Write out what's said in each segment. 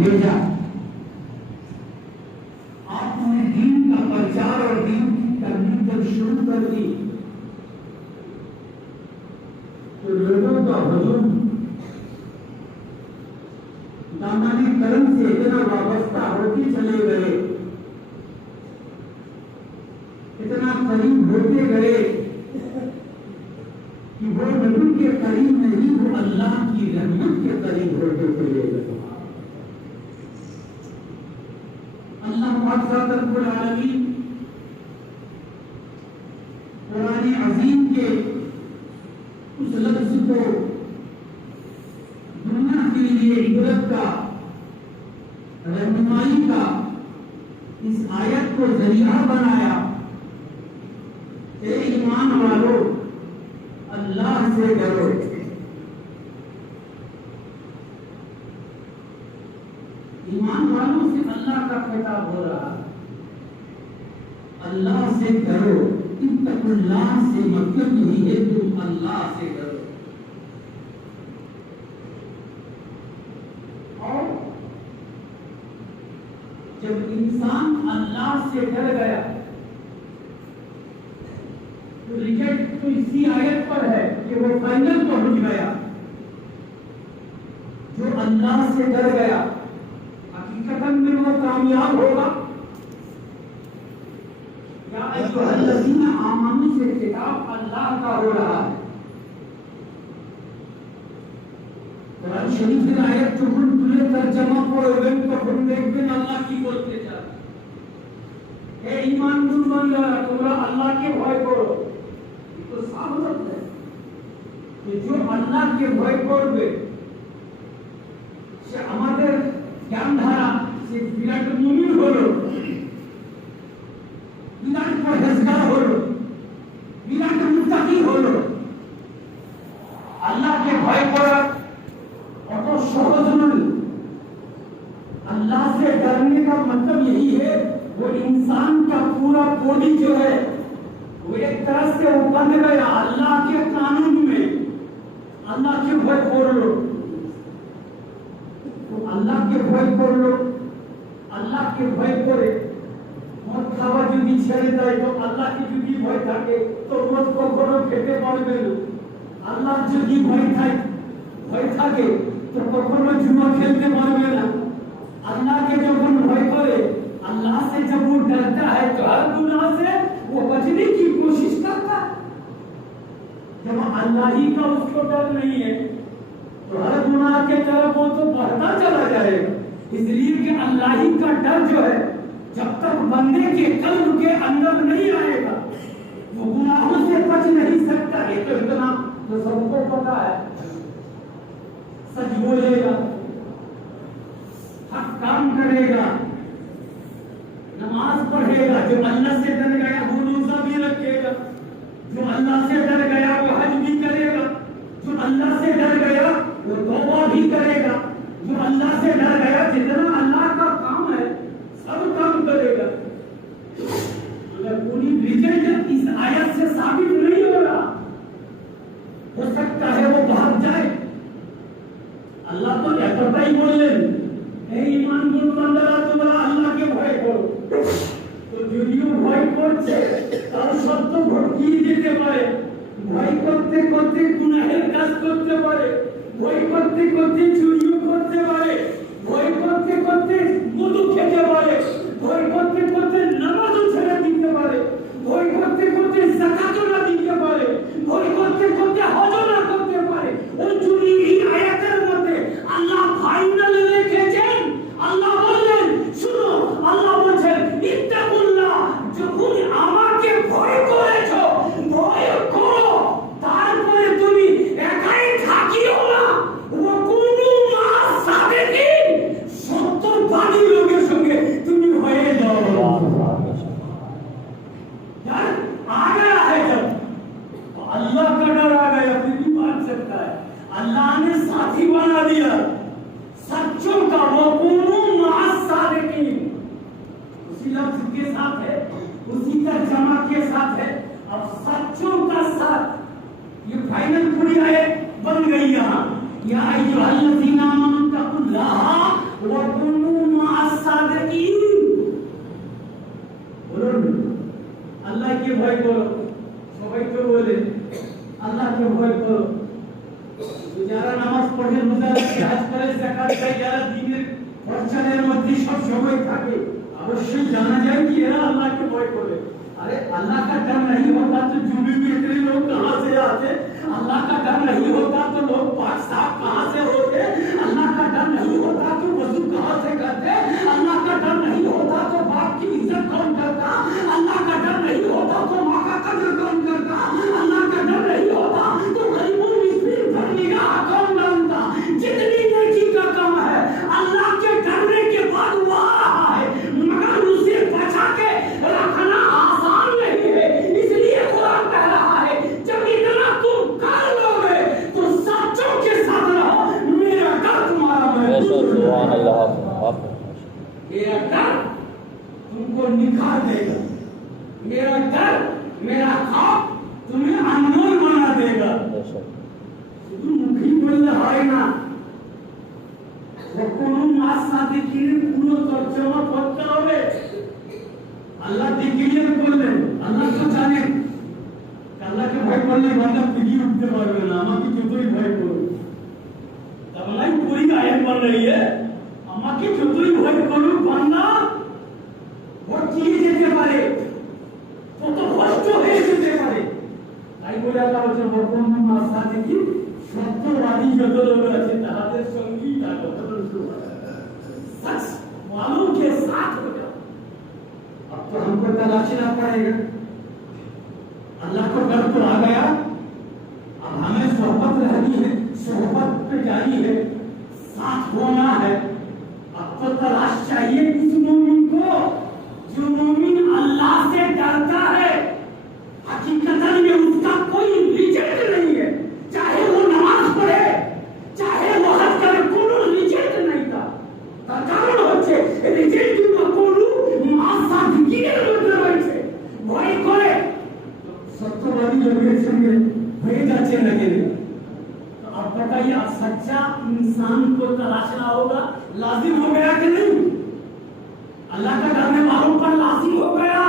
भेजा, आपने दीन का प्रचार और दीन की तरबियत जब शुरू कर दी तो लोगों का हुजूम दामानी करम से इतना वाबस्ता होते चले गए, इतना करीब होते गए कि वो नबी के करीब नहीं, वो अल्लाह की रहमत के करीब होते चले गए। अल्लाह पाक रब्बुल आलमीन कुरान अजीम के उस लफ्ज को दुनिया के लिए इबरत का, रहनुमाई का, इस आयत को जरिया बनाया। ए ईमान वालों, अल्लाह से डरो। ईमान वालों से अल्लाह का खिताब हो रहा है, अल्लाह से डरो। इत्तकुल्लाह से मतलब यही है तुम अल्लाह से डरो। और जब इंसान अल्लाह से डर गया तो रिजल्ट तो इसी आयत पर है कि वो फाइनल पहुंच गया। जो अल्लाह से डर गया हकीकतन में वो कामयाब होगा। या अय्युहल्लज़ीना आमनू से खिताब अल्लाह का हो रहा है। कुरान शरीफ की आयत जो तुले तर्जमा पढ़ोगे तो हम देखते हैं अल्लाह की बोलते जाते। हे ईमान वालों, তোমরা আল্লাহকে ভয় করো। तो सावधान है कि जो अल्लाह के भय করবে সে আমাদের জ্ঞানধারা সে বিরাট মুমিন হলো, বিরাট পরহেজগার হলো, বিরাট মুত্তাকি হলো। আল্লাহকে ভয় করা অত সহজ নয়। अल्लाह से डरने का मतलब यही है वो इंसान का पूरा बॉडी जो है वो एक तरह से वो बंध गया अल्लाह के कानून में। अल्लाह के भय कर लो तो अल्लाह के भय कर लो। अल्लाह के भय करे মদ খাওয়া যদি ছেড়ে দেয় তো আল্লাহকে যদি ভয় থাকে তো মদ কখনো খেতে পারবে না। আল্লাহ যদি ভয় থাকে তো কখনো জুয়া খেলতে পারবে না। अल्लाह के जब हम भय करे, अल्लाह से जब वो डरता है तो हर गुनाह से वो बचने की कोशिश करता है। जब अल्लाह ही का उसको डर नहीं है तो हर गुनाह के तरफ वो तो बढ़ता चला जाएगा। इसलिए कि अल्लाह ही का डर जो है जब तक बंदे के कल्ब के अंदर नहीं आएगा वो गुनाहों से बच नहीं सकता। ये तो इतना तो सबको पता है। सच बोलेगा, हक काम करेगा, नमाज पढ़ेगा, जो अल्लाह से डर गया वो रोजा भी रखेगा, जो अल्लाह से डर गया वो हज भी करेगा, जो अल्लाह से डर गया वो तौबा भी करेगा, जो अल्लाह से डर गया जितना अल्लाह का काम है सब काम करेगा। पूरी रिजल्ट इस आयत से साबित नहीं हो रहा। हो सकता है वो भाग जाए। अल्लाह तो एतटाई बोलें ईमान बान्दारा তোমরা আল্লাহকে ভয় করো। তো যদিও ভয় করছে তার সত্য ভটকিয়ে যেতে পারে। ভয় করতে করতে গুনাহের কাজ করতে পারে, ভয় করতে করতে চুরিও করতে পারে, ভয় করতে করতে মধু খেতে পারে, ভয় করতে করতে নামাজও ছেড়ে দিতে পারে, ভয় করতে করতে যাকাতও না দিতে পারে, ভয় করতে করতে হজও না করতে পারে। ওই চুরি এই আয়াতের মধ্যে আল্লাহ ফাইনাল রেখেছেন। আল্লাহ বললেন শুনো, আল্লাহ বলেন ইত্তাকুল্লাহ, যখন আমাকে ভয় করেছো ভয় করো, তারপরে তুমি একাই থাকিও না। ওয়াকুনু মা'আস যারা দিনের প্রচারের মধ্যে সব সময় থাকে अवश्य जाना जाए कि यार अल्लाह के भय करे। अरे अल्लाह का डर नहीं होता तो जुम्मे में इतने लोग कहां से आते? अल्लाह का डर नहीं होता तो लोग पाक साफ कहां से होते? अल्लाह का डर नहीं होता तो वजू कहां से करते? अल्लाह का डर नहीं होता तो बाप की इज्जत कौन करता? अल्लाह का डर नहीं होता तो मां का कदर कौन करता? अल्लाह का डर नहीं होता तो गरीबों मिस्कीन पर निगाह कौन डालता? जितनी नेकी का काम है अल्लाह के डरने के बाद हुआ है, मगर उसे बचा के रखना आसान नहीं है। इसलिए कुरान कह रहा है जब इतना तुम कर लोगे तो सच्चों के साथ रहो, मेरा डर तुम्हारा महसूस होगा। मेरा डर तुमको निखार देगा, मेरा डर मेरा खौफ तुम्हें अनमोल बना देगा। मुखी बोल रहा है ना কোনো মাস না দেখিয়ে পুরো তর্জমা করতে হবে। আল্লাহ দেখিয়ে বললেন, আল্লাহ তো জানেন আল্লাহকে ভয় করলে বান্দা ফিরিয়ে উঠতে পারবে না, আমাকে যতই ভয় করুন। তাহলে पूरी आयत बन रही है, আমাকে যতই ভয় করুন বান্দা ভটকিয়ে যেতে পারে, কত কষ্ট হয়ে যেতে পারে। তাই বলে আল্লাহ বলছেন কোনো মাস না দেখিয়ে সত্যবাদী যত লোক আছে তাদের সঙ্গী থাকো, सच वालों के साथ हो जाओ। अब तो हमको तलाशना पड़ेगा। अल्लाह को डर तो आ गया, अब हमें सोहबत रहनी है, सोहबत पे जानी है, साथ होना है। अब तो तलाश चाहिए उस मोमिन को जो मोमिन अल्लाह से डरता है। हकीकतन में उसका कोई रिजेक्ट नहीं है, चाहे वो नमाज पढ़े चाहे वो हज करे, কোনো रिजेक्ट नहीं था। তার কারণ হচ্ছে রিজেক্ট কিংবা কোনো মাসা ভিকিরের মধ্যে রয়েছে, ভয় করে सत्यवादी लोगों संगे हमें जाचे लगे। तो अब बताइए अब सच्चा इंसान को तलाशना होगा, लाजिम हो गया कि नहीं? अल्लाह का डरने वालों पर लाजिम हो गया,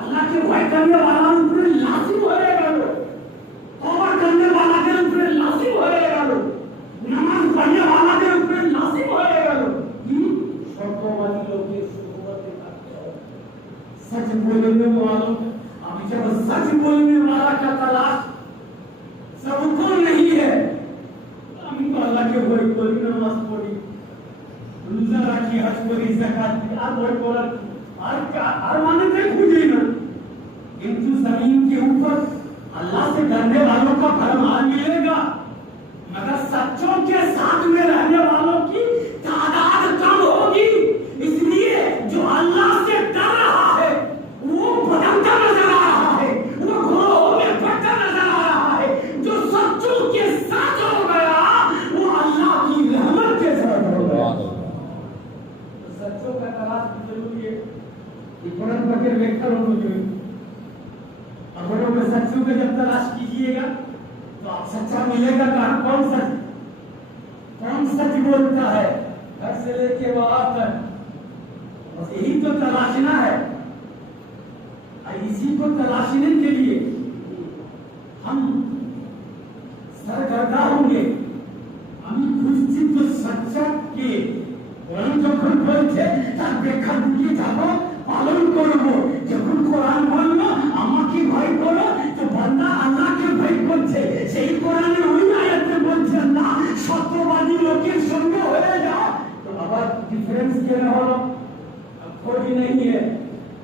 अल्लाह के भय करने वाला ऊपर लाजिम होएगा, तौबा करने वाला के ऊपर लाजिम होएगा, नमाज पढ़ने वाला के ऊपर लाजिम होएगा। सत्यवादी लोग की शुरुआत सच बोलने वालों, अब जब सच बोलने वाला का तलाश सबको नहीं है, हम तो अल्लाह के भय करी, नमाज पढ़ी, रोजा रखी, हज करी, ज़कात दी, আর ভয় করার আর मानते खुजी ना। किंतु जमीन के ऊपर अल्लाह से डरने वालों का भरमार मिलेगा, मगर सच्चों के साथ में रहने वालों की तादाद कम होगी। इसलिए जो अल्लाह से डर रहा है वो बदलता नजर आ रहा है, वो घरों में बढ़ता नजर आ रहा है। जो सच्चों के साथ हो गया वो अल्लाह की रहमत के साथ हो गया। तो सच्चों का तलाश जरूरी है। कुरान पढ़कर व्याख्या होगी, अगर वो सच्चों का जब तलाश कीजिएगा तो आप सच्चा मिलेगा। कहां कौन सच बोलता है घर से लेके बाहर तक, बस यही तो तलाशना है। इसी को तलाशने के लिए हम सरगर्दा होंगे। हम खुशी तो सच्चा के কোরআন যখন বলছে তার ব্যাখ্যা দিয়ে যাব, পালন করব। যখন কোরআন বলল আমাকে ভয় করো, তো বান্দা আল্লাহকে ভয় করছে। সেই কোরআনে ওই আয়াতে বলছে না সত্যবাদী লোকের সঙ্গে হয়ে যাও। তো আবার डिफरेंस क्या হলো? कोई नहीं है,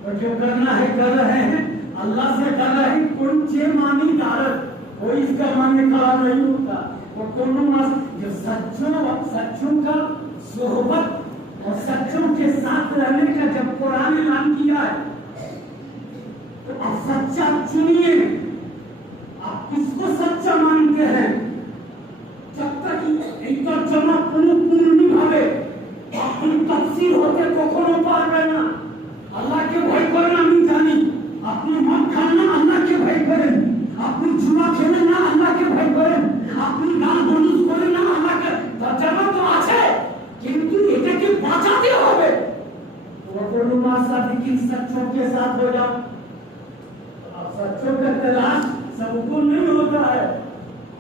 और जो करना है कर रहे हैं, अल्लाह से कर रहे हैं। कोई चे मानी दारत, कोई इसका मानने का नहीं होता। वो कोनो मास जो सच्चों का सोहबत और सच्चों के साथ रहने का जब कुरान ऐलान किया है तो आप सच्चा चुनिए। आप किसको सच्चा मानते हैं? जब तक एक तर्जमा पूर्ण भावे अपनी तफसीर होते कखनो पारबे ना। अल्लाह के भय करें আমি জানি, আপনি মদ খান না আল্লাহ के भय करें, আপনি जुआ खेलें ना अल्लाह के भय करें, আপনি গান বলুস করেন না আল্লাহ के তর্জমা তো আছে, কিন্তু এটাকে বাঁচাতে হবে। तो কোনো মাসাদি की सच्चों के साथ हो जाओ। अब सच्चों का तलाश सबको नहीं होता है।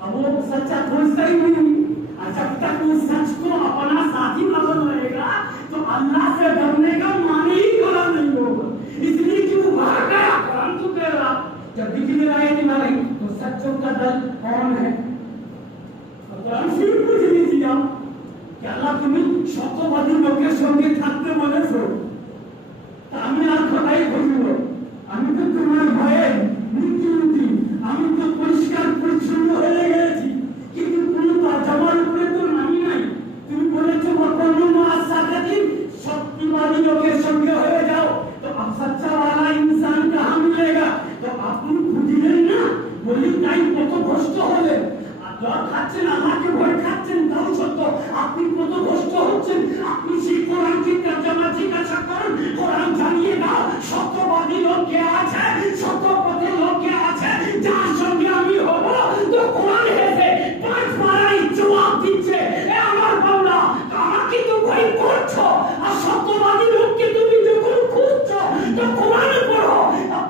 अब वो सच्चा खोजता ही नहीं, और जब तक वो सच को अपना साथी न बनाएगा तो अल्लाह से डरने का मान ही खड़ा नहीं होगा। इसलिए कि वो बाहर गया, कुरान तो कह रहा जब दिखने लगे तुम्हारे तो सच्चों का दल कौन है। और कुरान फिर पूछ लीजिए कि अल्लाह तुम्हें সত্যবাদী লোকের সঙ্গে থাকতে বলেছো, তা আমি আর কোথায় খুঁজব? আমি তো তোমার ভয়ে মৃত্যুমুখী, আমি তো পরিষ্কার পরিচ্ছন্ন হয়ে গেছি, কিন্তু কোনো তর্জমার উপরে তো নামি নাই। তুমি বলেছো বর্তমান আসাদিন সত্যবাদী লোকের সঙ্গে হয়ে যাও, তো সচ্চা वाला इंसान कहां मिलेगा? তো আপনি খুঁজলেন না, বলি তাই কত কষ্ট হলে জ্বর খাচ্ছেন, আল্লাহকে ভয় খাচ্ছেন, তাও সত্য আপনি কত কষ্ট হচ্ছেন। আপনি সেই কোরআনকে তর্জমা জিজ্ঞাসা করেন, কোরআন জানিয়ে দাও সত্যবাদী লোক কে আছে, সত্যপথে লোক কে আছে, যার সঙ্গে আমি হব। তো কোরআন হেসে 5 পারায় জবাব দিচ্ছে, এ আমার বান্দা আমাকে তো ভয় করছো, আর সত্যবাদী লোককে তুমি যখন খুঁজছো তো কোরআন পড়ো,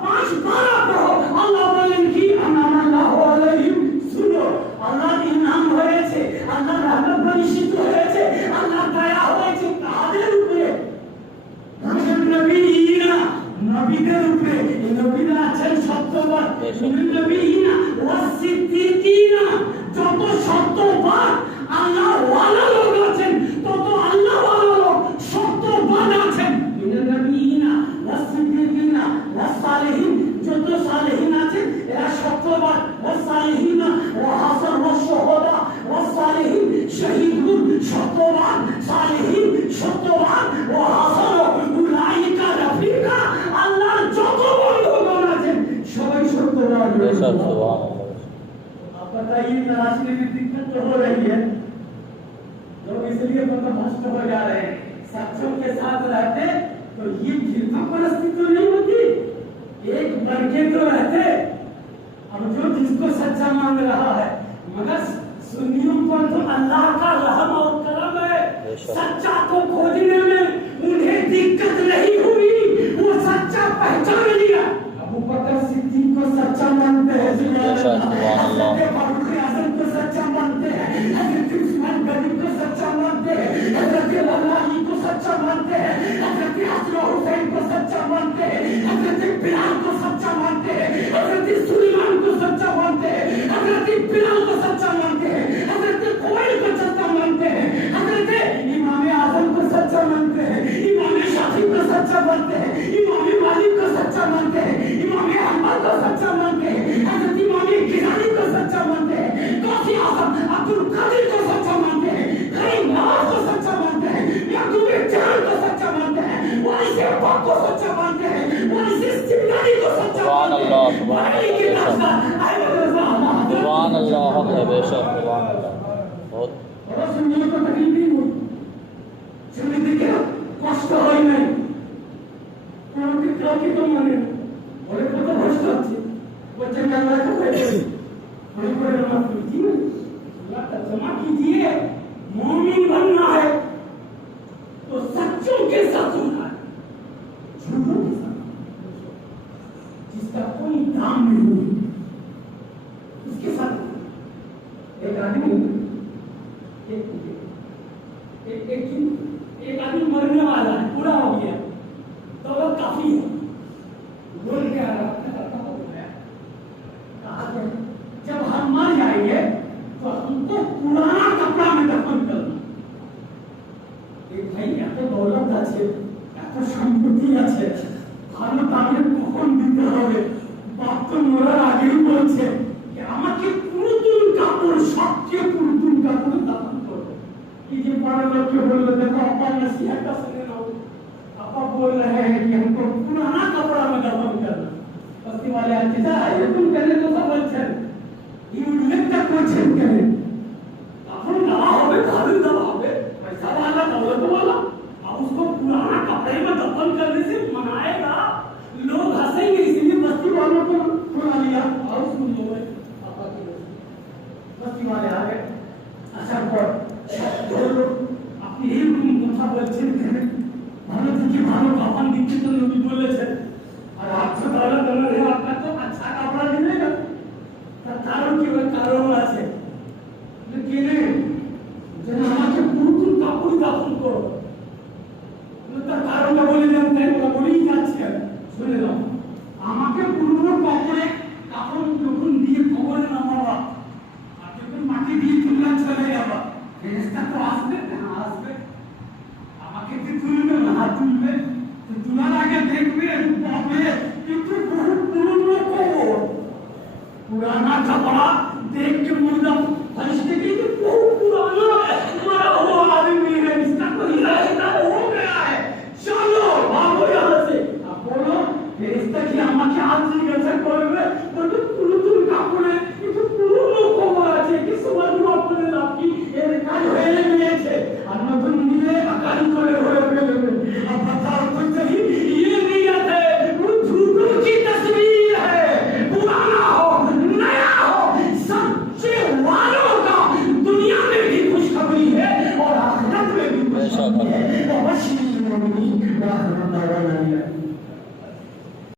5 পারা পড়ো। আল্লাহ বলেন কি আনাল্লাহু আলাইহিম, শুনো আল্লাহর ইনাম হয়েছে, আল্লাহর রহমত বর্ষিত হয়েছে, আল্লাহর দয়া হয়েছে কাদের উপরে? নবীরা, নবীদের উপরে। এই নবীরা আছেন সত্যবান, নবীরা ওয়াসিদ্দিকিনা, যত সত্যবান আল্লাহ ওয়ালা লোক আছেন তত আল্লাহ ওয়ালা লোক সত্যবান আছেন। নবীরা ওয়াসিদ্দিকিনা ওয়াসালিহিন, যত সালেহিন আছেন এরা সত্যবান। ওয়াসালিহিনা ওয়া হাসান ওয়াশুহাদা ওয়াসালিহিন, শহীদুন সত্যবান, সালেহিন সত্যবান, ওয়া হাসান উলাইকা রাফিকা, আল্লাহর যত বন্ধুগণ আছেন সবাই সত্যবান। সুবহানাল্লাহ। अब बताइए तलाशने में दिक्कत तो हो रही है, लोग इसलिए पथभ्रष्ट हो जा रहे हैं। सच्चों के साथ रहते तो ये फिरका परस्ती तो नहीं होती, एक बनके तो रहते। अब जो जिसको सच्चा मान रहा है, मगर सुन्नियों पर तो अल्लाह का रहम और करम है, सच्चा को खोजने में उन्हें दिक्कत नहीं हुई, वो सच्चा पहचान लिया। अबू बकर सिद्दीक को सच्चा मानते हैं, हज़रत फारूक आज़म को सच्चा मानते हैं, हज़रत उस्मान गनी को सच्चा मानते हैं, हज़रत अली को सच्चा मानते हैं, हज़रत हसन हुसैन को सच्चा मानते हैं, हज़रत बिलाल को सच्चा मानते हैं, हज़रत सुलेमान को सच्चा मानते हैं, हज़रत बिलाल को सच्चा मानते हैं, हज़रत खुवैलिद को सच्चा मानते हैं, हज़रत इमाम आज़म को सच्चा मानते हैं, इमाम शाफी को सच्चा मानते हैं, इमाम मालिक को सच्चा मानते हैं, इमाम अहमद को सच्चा मानते हैं, हज़रत इमाम गिलानी को सच्चा मानते हैं, गौसी आज़म अब्दुल कादिर को सच्चा मानते हैं, करीम नवाज को सच्चा मानते हैं, याकूब जान को सच्चा मानते हैं, वारिस पाक को सच्चा मानते हैं, वारिस इस्तिलानी को सच्चा मानते हैं। सुभान अल्लाह, हक है बेशक। सुभान अल्लाह। बहुत और सुनिए तो तकलीफ नहीं हुई, सुनिए देखिए कष्ट হয় নাই, কাউকে তো মানে বলে কত কষ্ট হচ্ছে, বলছে আল্লাহ को बड़े बड़े नमाज कीजिए, अल्लाह का जमा कीजिए। मोमिन बनना है तो सच्चों के साथ होना है, झूठों के साथ जिसका कोई दाम नहीं उसके साथ। एक आदमी एक आदमी मरने वाला है, पूरा हो गया तो वो काफी है, बोल के आ रहा है जब हम मर जाएंगे तो हमको पुराना कपड़ा में दफन करना। एक भाई এত দৌলত আছে, এত সম্পত্তি আছে, ভালো দামে কখন দিতে হবে, বাপ তো মরার আগেই বলছে যে আমাকে পুরাতন কাপড়, সবচেয়ে পুরাতন কাপড় দাফন করবে। कि जो बड़े लोग के बोल रहे देखो अपा नसीहत का सुने लो, अपा बोल रहे हैं कि हमको पुराना कपड़ा में दफन करना। बस्ती वाले अच्छा ये तुम कहने तो सब अच्छा है, ये उल्लेख तक कुछ करें कपड़ा दवा होवे, घालू दवा होवे, पैसा वाला दौलत वाला, अब उसको पुराना कपड़े में दफन करने से मनाएगा, लोग हंसेंगे। इसीलिए बस्ती वालों को बुला लिया और सुन लो पापा की बस्ती वाले आ गए। अच्छा पर আপনি এইরকম কথা বলছেন কেন? ভালো থেকে ভালো কাপড় দিতে তো নবী বলেছেন, আর আপনি তাহলে বলেন আপনার তো আচ্ছা কাপড় দিবেন না, তার কারণ কি? ওই কারণ আছে কিনে बयान करे हुए। अब बताओ तो सही, ये नियत है, वो झूठों की तस्वीर है, पुराना हो नया हो, सच्चे वालों का दुनिया में भी खुशखबरी है और आखिरत में भी खुशखबरी है। तो बशीर मोमिनीन व रहमतुल लिल आलमीन।